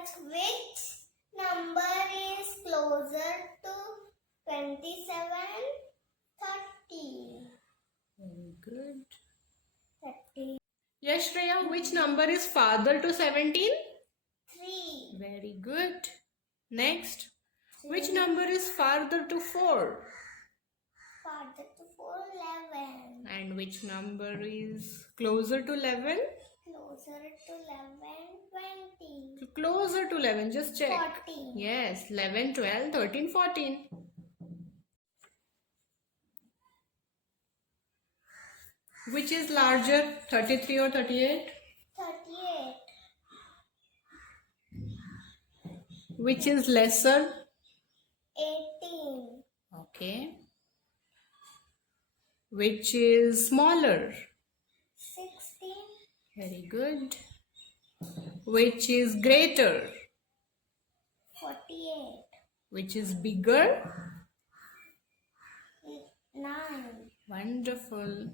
which number is closer to 27? 30. Very good. 30. Yes, Shreya, which number is farther to 17? 3. Very good. Next, which 3. number is farther to 4? Farther to 4, 11. And which number is closer to 11? Closer to 11, 20. Closer to 11, just check. 14. Yes, 11, 12, 13, 14. Which is larger, 33 or 38? 38. Which is lesser? 18. Okay. Which is smaller? 16. Very good. Which is greater? 48. Which is bigger? 9. Wonderful.